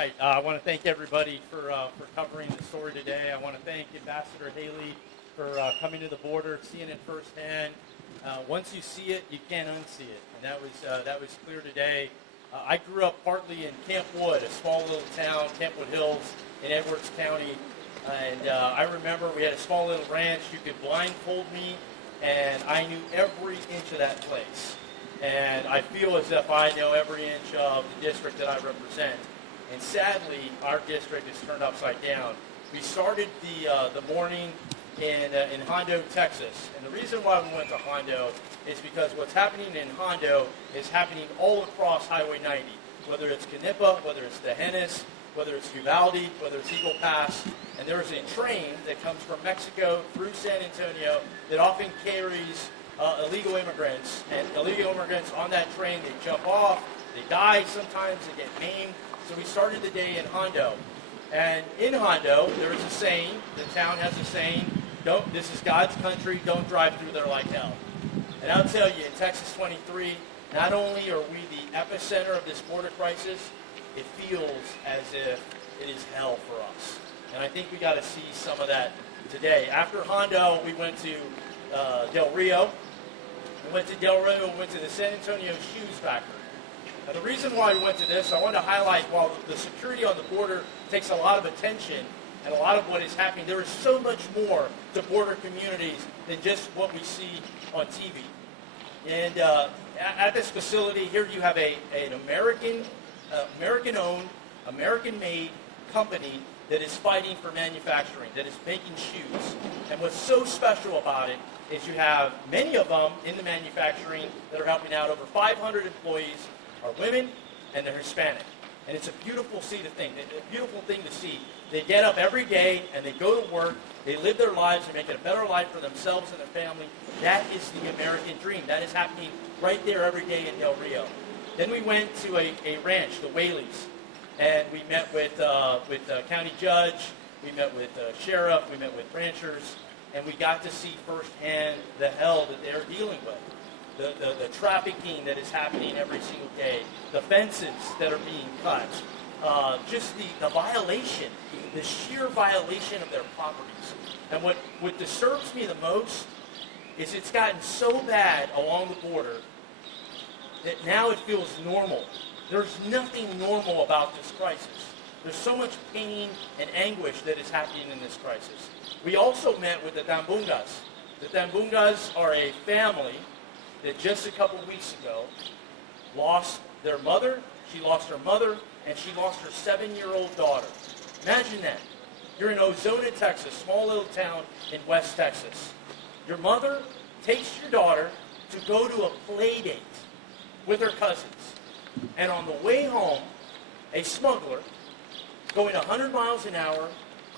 right. I want to thank everybody for covering the story today. I want to thank Ambassador Haley for coming to the border, seeing it firsthand. Once you see it, you can't unsee it, and that was clear today. I grew up partly in Camp Wood, a small little town, Camp Wood Hills in Edwards County, and I remember we had a small little ranch. You could blindfold me, and I knew every inch of that place. And I feel as if I know every inch of the district that I represent. And sadly, our district is turned upside down. We started the morning in Hondo, Texas. And the reason why we went to Hondo is because what's happening in Hondo is happening all across Highway 90. Whether it's Canepa, whether it's Tejenes, whether it's Uvalde, whether it's Eagle Pass. And there's a train that comes from Mexico through San Antonio that often carries illegal immigrants. And illegal immigrants on that train, they jump off, they die sometimes, they get maimed. So we started the day in Hondo. And in Hondo, there is a saying, the town has a saying, this is God's country, don't drive through there like hell. And I'll tell you, in Texas 23, not only are we the epicenter of this border crisis, it feels as if it is hell for us. And I think we got to see some of that today. After Hondo, we went to Del Rio. We went to Del Rio, we went to the San Antonio Shoes Factory. Now, the reason why we went to this, I wanted to highlight, while the security on the border takes a lot of attention and a lot of what is happening, there is so much more to border communities than just what we see on TV. And at this facility, here you have an American-owned, American-made company that is fighting for manufacturing, that is making shoes. And what's so special about it is you have many of them in the manufacturing that are helping out. Over 500 employees are women, and they're Hispanic. And it's a beautiful thing to see. They get up every day, and they go to work. They live their lives. They make it a better life for themselves and their family. That is the American dream. That is happening right there every day in Del Rio. Then we went to a ranch, the Whaleys, and we met with county judge. We met with sheriff. We met with ranchers, and we got to see firsthand the hell that they're dealing with. The trafficking that is happening every single day, the fences that are being cut, just the violation, the sheer violation of their properties. And what disturbs me the most is it's gotten so bad along the border that now it feels normal. There's nothing normal about this crisis. There's so much pain and anguish that is happening in this crisis. We also met with the Tambungas. The Tambungas are a family that just a couple weeks ago lost their mother, she lost her mother, and she lost her 7-year-old daughter. Imagine that. You're in Ozona, Texas, small little town in West Texas. Your mother takes your daughter to go to a play date with her cousins. And on the way home, a smuggler going 100 miles an hour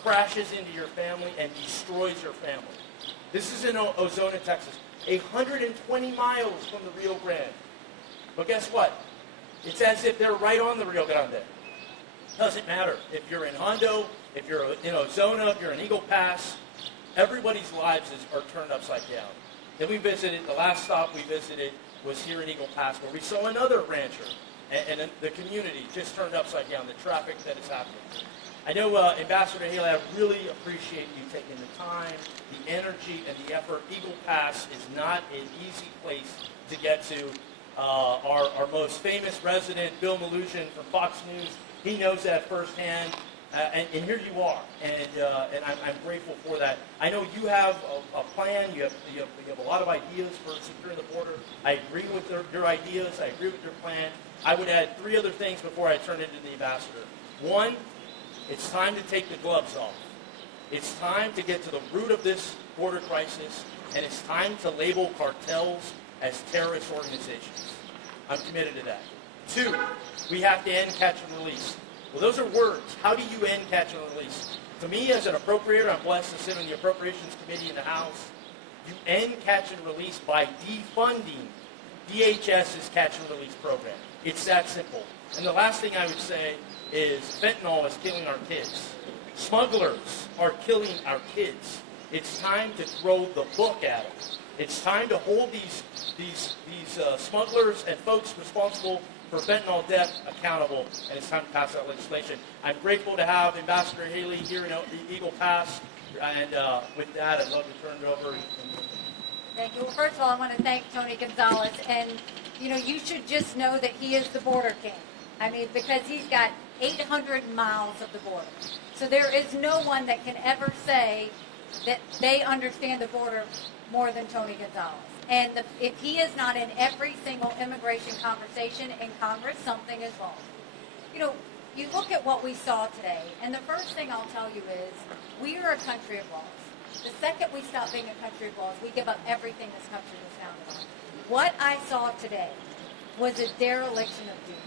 crashes into your family and destroys your family. This is in Ozona, Texas. 120 miles from the Rio Grande. But guess what? It's as if they're right on the Rio Grande. Doesn't matter if you're in Hondo, if you're in Ozona, if you're in Eagle Pass, everybody's lives are turned upside down. Then we visited, the last stop we visited was here in Eagle Pass, where we saw another rancher, and the community just turned upside down, the traffic that is happening. I know, Ambassador Haley, I really appreciate you taking the time, the energy, and the effort. Eagle Pass is not an easy place to get to. Our most famous resident, Bill Malutian from Fox News, he knows that firsthand, and here you are, and I'm grateful for that. I know you have a plan. You have a lot of ideas for securing the border. I agree with your ideas. I agree with your plan. I would add 3 other things before I turn it to the ambassador. One, it's time to take the gloves off. It's time to get to the root of this border crisis, and it's time to label cartels as terrorist organizations. I'm committed to that. 2, we have to end catch and release. Well, those are words. How do you end catch and release? To me, as an appropriator, I'm blessed to sit in the Appropriations Committee in the House. You end catch and release by defunding DHS's catch and release program. It's that simple. And the last thing I would say is fentanyl is killing our kids. Smugglers are killing our kids. It's time to throw the book at them. It's time to hold these smugglers and folks responsible for fentanyl death accountable, and it's time to pass that legislation. I'm grateful to have Ambassador Haley here in Eagle Pass, and with that, I'd love to turn it over. Thank you. Well, first of all, I want to thank Tony Gonzalez, and you should just know that he is the border king. I mean, because he's got 800 miles of the border. So there is no one that can ever say that they understand the border more than Tony Gonzalez. And if he is not in every single immigration conversation in Congress, something is wrong. You look at what we saw today, and the first thing I'll tell you is we are a country of laws. The second we stop being a country of laws, we give up everything this country was founded on. What I saw today was a dereliction of duty.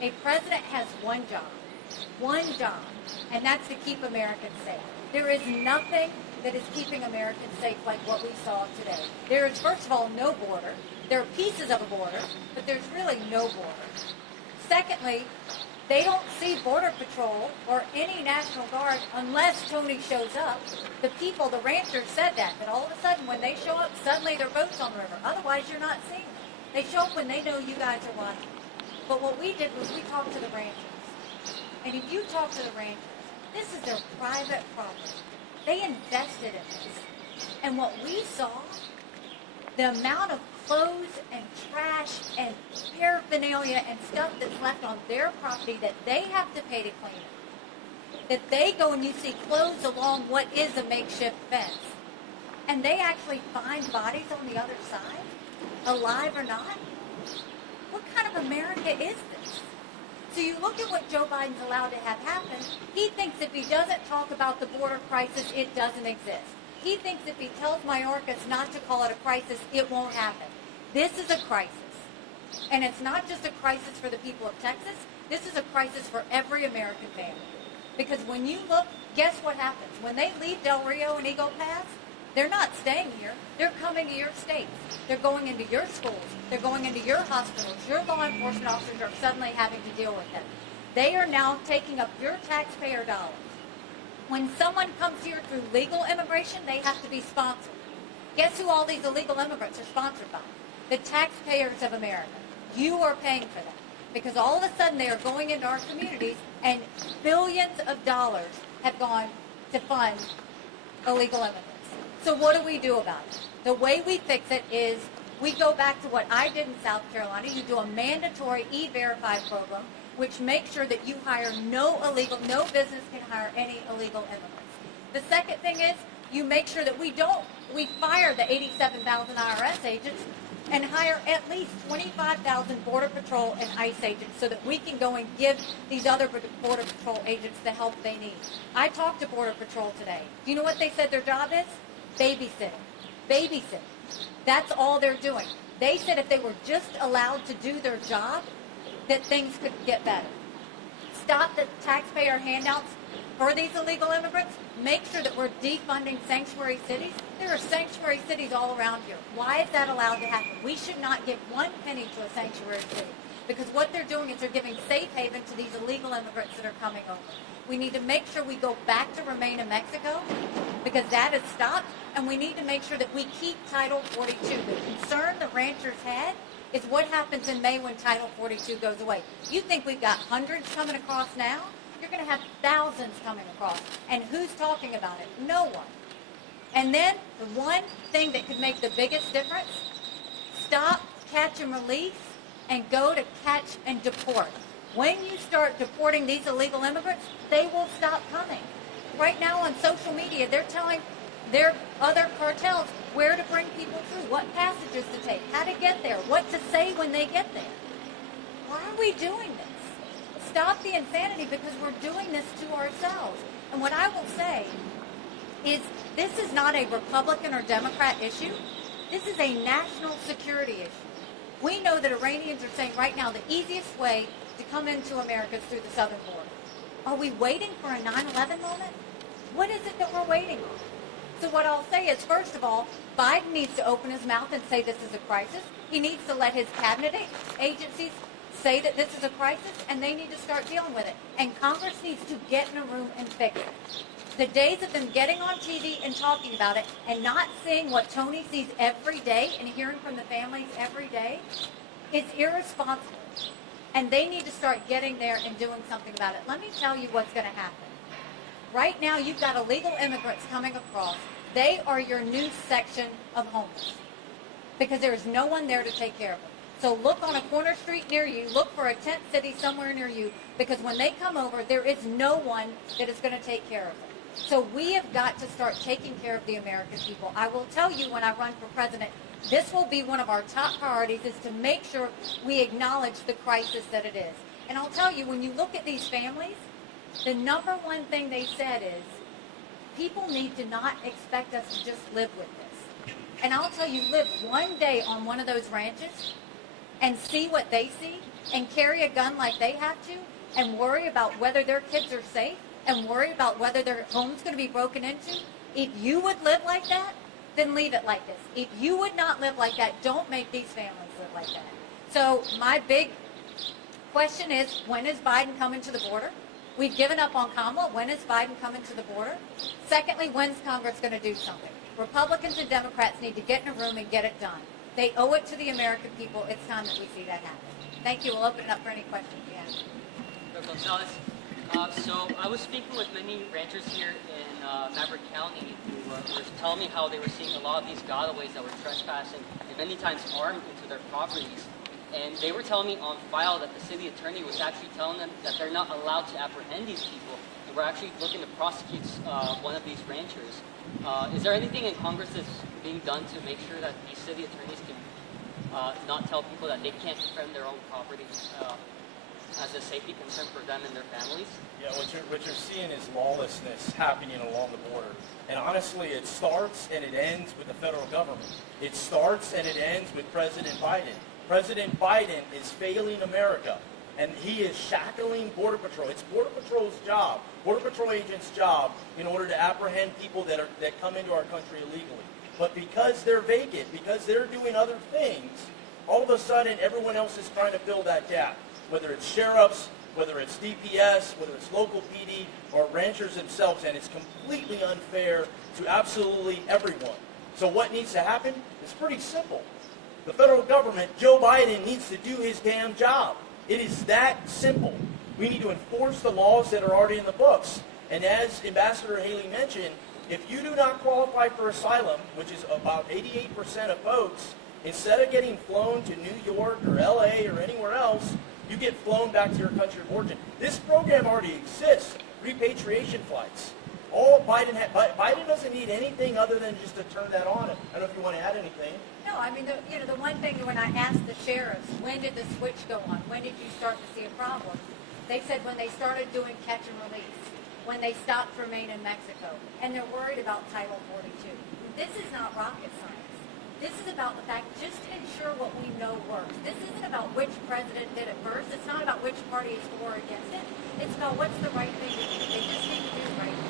A president has one job, and that's to keep Americans safe. There is nothing that is keeping Americans safe like what we saw today. There is, first of all, no border. There are pieces of a border, but there's really no border. Secondly, they don't see Border Patrol or any National Guard unless Tony shows up. The people, the ranchers said that all of a sudden when they show up, suddenly their boat's on the river. Otherwise, you're not seeing them. They show up when they know you guys are watching. But what we did was we talked to the ranchers. And if you talk to the ranchers, this is their private property. They invested in this. And what we saw, the amount of clothes and trash and paraphernalia and stuff that's left on their property that they have to pay to clean it. That they go and you see clothes along what is a makeshift fence. And they actually find bodies on the other side, alive or not. What kind of America is this? So you look at what Joe Biden's allowed to have happen. He thinks if he doesn't talk about the border crisis, it doesn't exist. He thinks if he tells Mayorkas not to call it a crisis, it won't happen. This is a crisis. And it's not just a crisis for the people of Texas. This is a crisis for every American family. Because when you look, guess what happens? When they leave Del Rio and Eagle Pass, they're not staying here. They're coming to your states. They're going into your schools. They're going into your hospitals. Your law enforcement officers are suddenly having to deal with them. They are now taking up your taxpayer dollars. When someone comes here through legal immigration, they have to be sponsored. Guess who all these illegal immigrants are sponsored by? The taxpayers of America. You are paying for that. Because all of a sudden they are going into our communities and billions of dollars have gone to fund illegal immigrants. So what do we do about it? The way we fix it is we go back to what I did in South Carolina. You do a mandatory E-Verify program, which makes sure that you hire no business can hire any illegal immigrants. The second thing is you make sure that we fire the 87,000 IRS agents and hire at least 25,000 Border Patrol and ICE agents so that we can go and give these other Border Patrol agents the help they need. I talked to Border Patrol today. Do you know what they said their job is? Babysitting. Babysitting. That's all they're doing. They said if they were just allowed to do their job, that things could get better. Stop the taxpayer handouts for these illegal immigrants. Make sure that we're defunding sanctuary cities. There are sanctuary cities all around here. Why is that allowed to happen? We should not give one penny to a sanctuary city because what they're doing is they're giving safe haven to these illegal immigrants that are coming over. We need to make sure we go back to remain in Mexico because that has stopped, and we need to make sure that we keep Title 42. The concern the ranchers had is what happens in May when Title 42 goes away. You think we've got hundreds coming across now? You're going to have thousands coming across. And who's talking about it? No one. And then the one thing that could make the biggest difference, stop, catch, and release, and go to catch and deport. When you start deporting these illegal immigrants, they will stop coming. Right now on social media, they're telling their other cartels where to bring people through, what passages to take, how to get there, what to say when they get there. Why are we doing this? Stop the insanity because we're doing this to ourselves. And what I will say is this is not a Republican or Democrat issue. This is a national security issue. We know that Iranians are saying right now the easiest way to come into America is through the southern border. Are we waiting for a 9/11 moment? What is it that we're waiting on? So what I'll say is, first of all, Biden needs to open his mouth and say this is a crisis. He needs to let his cabinet agencies say that this is a crisis, and they need to start dealing with it. And Congress needs to get in a room and fix it. The days of them getting on TV and talking about it and not seeing what Tony sees every day and hearing from the families every day is irresponsible. And they need to start getting there and doing something about it. Let me tell you what's going to happen. Right now, you've got illegal immigrants coming across. They are your new section of homeless because there is no one there to take care of them. So look on a corner street near you. Look for a tent city somewhere near you because when they come over, there is no one that is going to take care of them. So we have got to start taking care of the American people. I will tell you when I run for president, this will be one of our top priorities is to make sure we acknowledge the crisis that it is. And I'll tell you, when you look at these families, the number one thing they said is people need to not expect us to just live with this. And I'll tell you, live one day on one of those ranches and see what they see and carry a gun like they have to and worry about whether their kids are safe and worry about whether their home's going to be broken into. If you would live like that, then leave it like this. If you would not live like that, don't make these families live like that. So my big question is, when is Biden coming to the border? We've given up on Kamala. When is Biden coming to the border? Secondly, when's Congress going to do something? Republicans and Democrats need to get in a room and get it done. They owe it to the American people. It's time that we see that happen. Thank you. We'll open it up for any questions you have. Gonzalez. So I was speaking with many ranchers here in Maverick County who were telling me how they were seeing a lot of these gotaways that were trespassing and many times armed into their properties. And they were telling me on file that the city attorney was actually telling them that they're not allowed to apprehend these people. And we're actually looking to prosecute one of these ranchers. Is there anything in Congress that's being done to make sure that these city attorneys can not tell people that they can't defend their own property as a safety concern for them and their families? Yeah, what you're seeing is lawlessness happening along the border. And honestly, it starts and it ends with the federal government. It starts and it ends with President Biden. President Biden is failing America, and he is shackling Border Patrol. It's Border Patrol's job, Border Patrol agents' job, in order to apprehend people that come into our country illegally. But because they're vacant, because they're doing other things, all of a sudden everyone else is trying to fill that gap. Whether it's sheriffs, whether it's DPS, whether it's local PD, or ranchers themselves, and it's completely unfair to absolutely everyone. So what needs to happen? It's pretty simple. The federal government, Joe Biden, needs to do his damn job. It is that simple. We need to enforce the laws that are already in the books. And as Ambassador Haley mentioned, if you do not qualify for asylum, which is about 88% of folks, instead of getting flown to New York or LA or anywhere else, you get flown back to your country of origin. This program already exists, repatriation flights. Biden doesn't need anything other than just to turn that on. I don't know if you want to add anything. No, I mean, the one thing when I asked the sheriffs, when did the switch go on? When did you start to see a problem? They said when they started doing catch and release, when they stopped Remain in Mexico, and they're worried about Title 42. This is not rocket science. This is about the fact just to ensure what we know works. This isn't about which president did it first. It's not about which party is for or against it. It's about what's the right thing to do. They just need to do it right.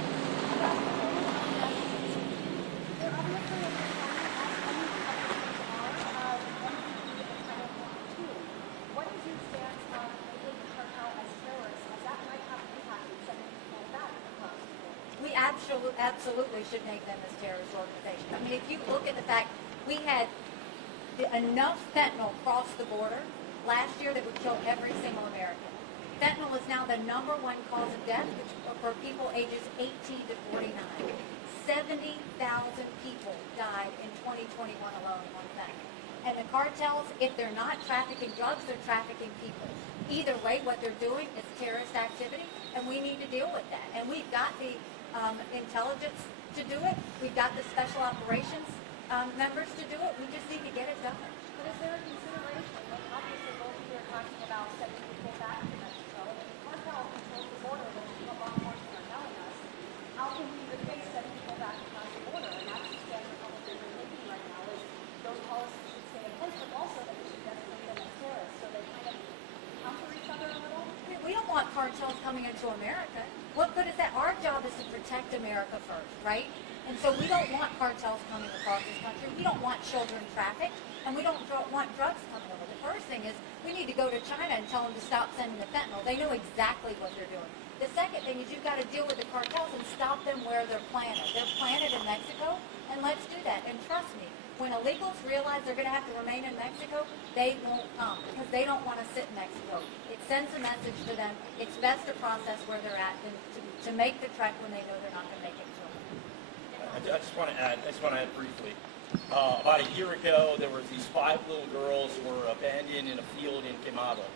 What is your stance on labeling the cartel as terrorists, as that might have an impact in sending people back across the border? We absolutely should make them as terrorist organizations. I mean, if you look at the fact we had enough fentanyl cross the border last year that would kill every single American. Fentanyl is now the #1 cause of death for people ages 18 to 49. 70,000 people died in 2021 alone on fentanyl. And the cartels, if they're not trafficking drugs, they're trafficking people. Either way, what they're doing is terrorist activity, and we need to deal with that. And we've got the intelligence to do it. We've got the special operations members to do it. We just need to get it done. But is there a consideration, like obviously both of you are talking about sending people back to Mexico, and if the cartel controls the border, which is what law enforcement are telling us, how can we replace sending people back across the border? And that's the stand Republicans are making right now, is those policies should stay in place, but also that we should designate them as terrorists, so they kind of counter each other a little. We don't want cartels coming into America. What good is that? Our job is to protect America first, right? And so we don't want cartels coming across this country. We don't want children trafficked, and we don't want drugs coming over. The first thing is we need to go to China and tell them to stop sending the fentanyl. They know exactly what they're doing. The second thing is you've got to deal with the cartels and stop them where they're planted. They're planted in Mexico, and let's do that. And trust me, when illegals realize they're going to have to remain in Mexico, they won't come because they don't want to sit in Mexico. It's sends a message to them. It's best to process where they're at than to make the trek when they know they're not going to make it to them. I just want to add briefly. About a year ago, there was these 5 little girls who were abandoned in a field in Quemado.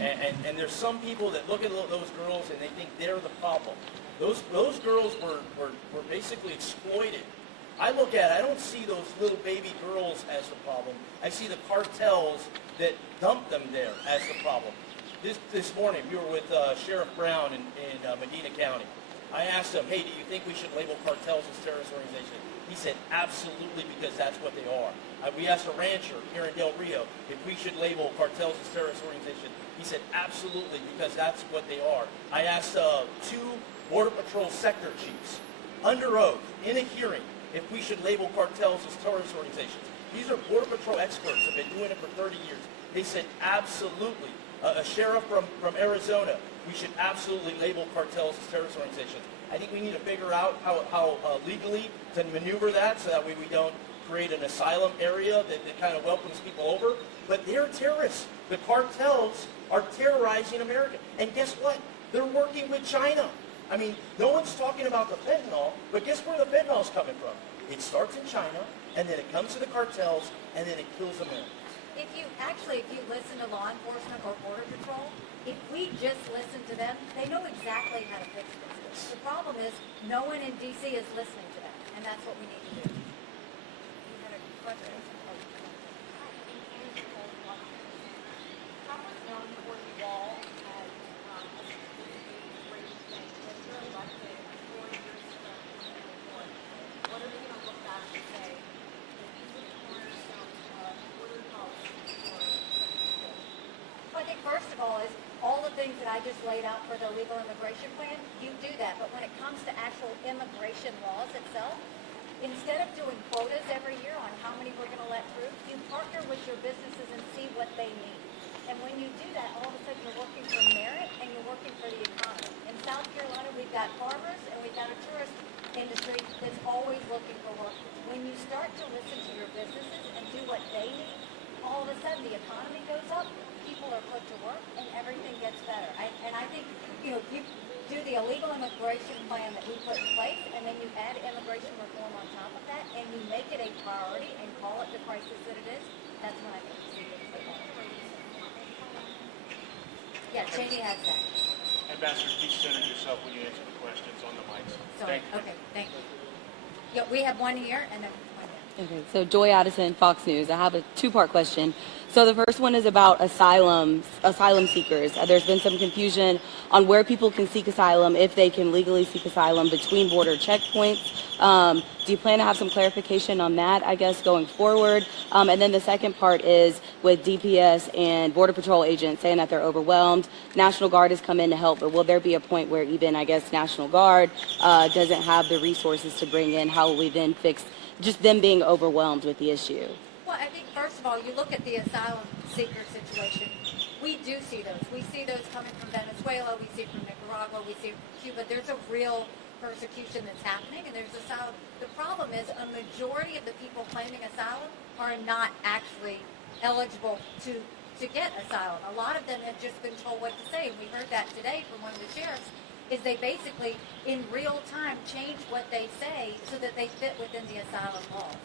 And there's some people that look at those girls and they think they're the problem. Those girls were basically exploited. I look at it, I don't see those little baby girls as the problem. I see the cartels that dumped them there as the problem. This morning, we were with Sheriff Brown in Medina County. I asked him, hey, do you think we should label cartels as terrorist organizations? He said, absolutely, because that's what they are. We asked a rancher here in Del Rio if we should label cartels as terrorist organizations. He said, absolutely, because that's what they are. I asked 2 Border Patrol sector chiefs under oath in a hearing if we should label cartels as terrorist organizations. These are Border Patrol experts who have been doing it for 30 years. They said, absolutely. A sheriff from Arizona, we should absolutely label cartels as terrorist organizations. I think we need to figure out how legally to maneuver that so that way we don't create an asylum area that kind of welcomes people over. But they're terrorists. The cartels are terrorizing America. And guess what? They're working with China. I mean, no one's talking about the fentanyl, but guess where the fentanyl's coming from? It starts in China, and then it comes to the cartels, and then it kills Americans. If you listen to law enforcement or Border Patrol, if we just listen to them, they know exactly how to fix this. The problem is no one in D.C. is listening to them, and that's what we need to do. You had a question? Trump was known for the wall as a great thing. If you're elected 4 years from what are we going to look back and say that these were the cornerstones of border policy for people? Well, I think first of all is all the things that I just laid out for the legal immigration plan, you do that. But when it comes to actual immigration laws itself, instead of doing quotas every year on how many we're going to let through, you partner with your businesses and see what they need. And when you do that, all of a sudden you're working for merit and you're working for the economy. In South Carolina, we've got farmers and we've got a tourist industry that's always looking for work. When you start to listen to your businesses and do what they need, all of a sudden the economy goes up, people are put to work, and everything gets better. And I think, you do the illegal immigration plan that we put in place, and then you add immigration reform on top of that, and you make it a priority and call it the crisis that it is, that's when I think you see things like that. Yeah, Cheney has that. Ambassador, please center yourself when you answer the questions on the mics. Sorry. Thank you. Okay, thank you. Yeah, we have one here, and then one here. Okay, so Joy Addison, Fox News. I have a 2-part question. So the first one is about asylum seekers. There's been some confusion on where people can seek asylum, if they can legally seek asylum between border checkpoints. Do you plan to have some clarification on that, I guess, going forward? And then the second part is with DPS and Border Patrol agents saying that they're overwhelmed. National Guard has come in to help, but will there be a point where even, I guess, National Guard doesn't have the resources to bring in? How will we then fix just them being overwhelmed with the issue? Well, I think first of all, you look at the asylum seeker situation. We do see those. We see those coming from Venezuela. We see from Nicaragua. We see from Cuba. There's a real persecution that's happening, and there's asylum. The problem is a majority of the people claiming asylum are not actually eligible to get asylum. A lot of them have just been told what to say, and we heard that today from one of the sheriffs, is they basically, in real time, change what they say so that they fit within the asylum laws.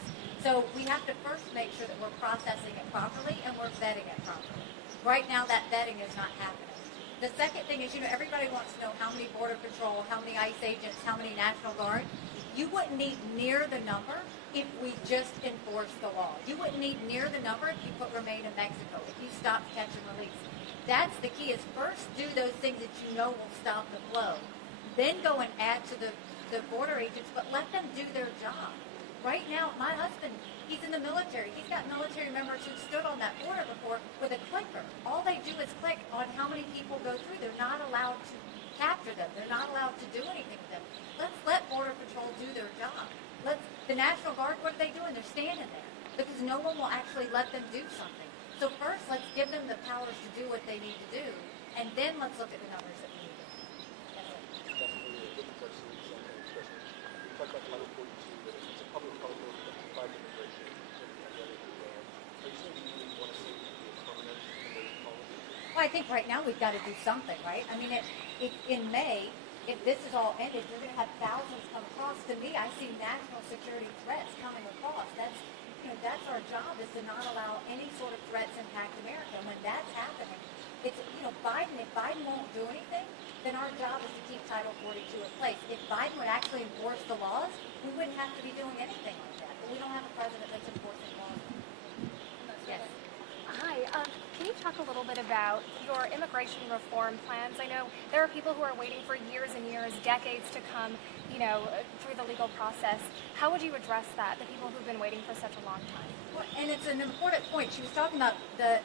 So we have to first make sure that we're processing it properly and we're vetting it properly. Right now, that vetting is not happening. The second thing is, everybody wants to know how many Border Patrol, how many ICE agents, how many National Guard. You wouldn't need near the number if we just enforced the law. You wouldn't need near the number if you put remain in Mexico, if you stop, catch, and release. That's the key, is first do those things that you know will stop the flow. Then go and add to the border agents, but let them do their job. Right now, my husband, he's in the military. He's got military members who stood on that border before with a clicker. All they do is click on how many people go through. They're not allowed to capture them. They're not allowed to do anything with them. Let's let Border Patrol do their job. The National Guard, what are they doing? They're standing there because no one will actually let them do something. So first, let's give them the powers to do what they need to do, and then let's look at the numbers that we need. That's it. Talk about Title 42, but it's a public policy that provides immigration and are you saying that you really want to see it be a permanent immigration policy? Well, I think right now we've got to do something, right? I mean, in May, if this is all ended, you're going to have thousands come across. To me, I see national security threats coming across. That's our job, is to not allow any sort of threats impact America. And when that's happening, it's, Biden, if Biden won't do anything, then our job is to keep Title 42 in place. If Biden would actually enforce the laws, we wouldn't have to be doing anything like that. But we don't have a president that's enforcing laws. Yes. Hi, can you talk a little bit about your immigration reform plans? I know there are people who are waiting for years and years, decades to come, through the legal process. How would you address that, the people who've been waiting for such a long time? Well, and it's an important point. She was talking about the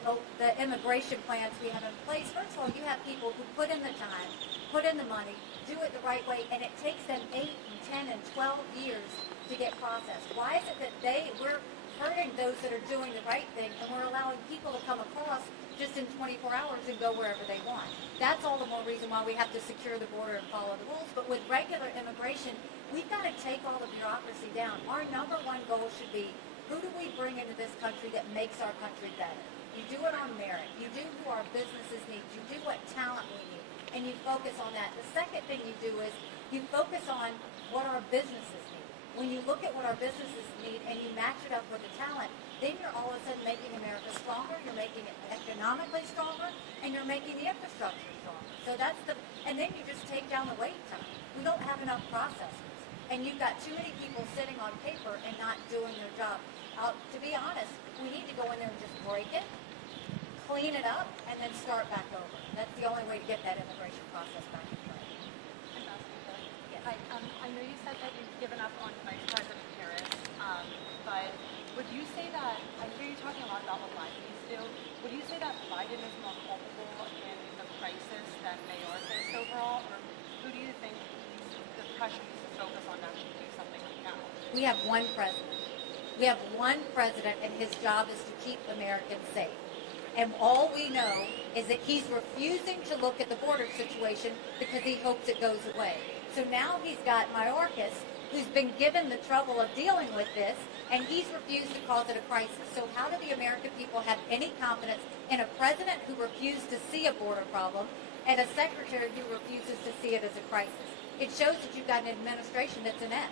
immigration plans we have in place. First of all, you have people who put in the time, put in the money, do it the right way, and it takes them 8 and 10 and 12 years to get processed. Why is it that we're hurting those that are doing the right thing, and we're allowing people to come across just in 24 hours and go wherever they want? That's all the more reason why we have to secure the border and follow the rules. But with regular immigration, we've got to take all the bureaucracy down. Our number one goal should be, who do we bring into this country that makes our country better? You do it on merit. You do who our businesses need. You do what talent we need. And you focus on that. The second thing you do is you focus on what our businesses need. When you look at what our businesses need and you match it up with the talent, then you're all of a sudden making America stronger, you're making it economically stronger, and you're making the infrastructure stronger. So and then you just take down the wait time. We don't have enough processors. And you've got too many people sitting on paper and not doing their job. To be honest, we need to go in there and just break it, clean it up, and then start back over. That's the only way to get that immigration process back in play. I know you said that you've given up on Vice President Harris, but would you say that, I hear you talking a lot about what Biden needs to do, would you say that Biden is more culpable in the crisis than Mayorkas overall, or who do you think the pressure needs to focus on actually do something like now? We have one president. We have one president, and his job is to keep Americans safe. And all we know is that he's refusing to look at the border situation because he hopes it goes away. So now he's got Mayorkas, who's been given the trouble of dealing with this, and he's refused to cause it a crisis. So how do the American people have any confidence in a president who refused to see a border problem and a secretary who refuses to see it as a crisis? It shows that you've got an administration that's inept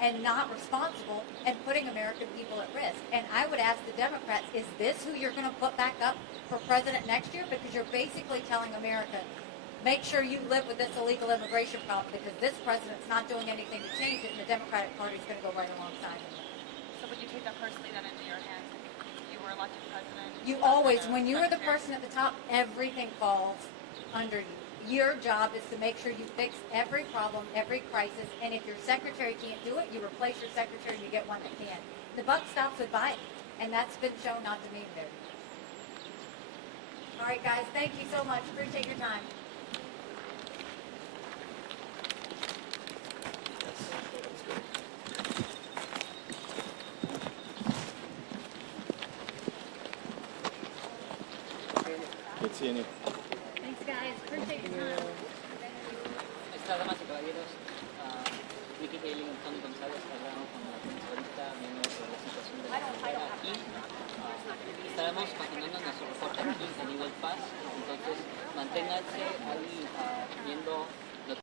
and not responsible and putting American people at risk. And I would ask the Democrats, is this who you're going to put back up for president next year? Because you're basically telling America, make sure you live with this illegal immigration problem, because this president's not doing anything to change it, and the Democratic Party is going to go right alongside him. So would you take that personally then into your hands if you were elected president? You always, when you are the person at the top, everything falls under you. Your job is to make sure you fix every problem, every crisis, and if your secretary can't do it, you replace your secretary and you get one that can. The buck stops with Biden, and that's been shown not to mean very much. All right, guys, thank you so much. Appreciate your time. Good seeing you. Thanks, guys. Appreciate your time. Está, damas y caballeros.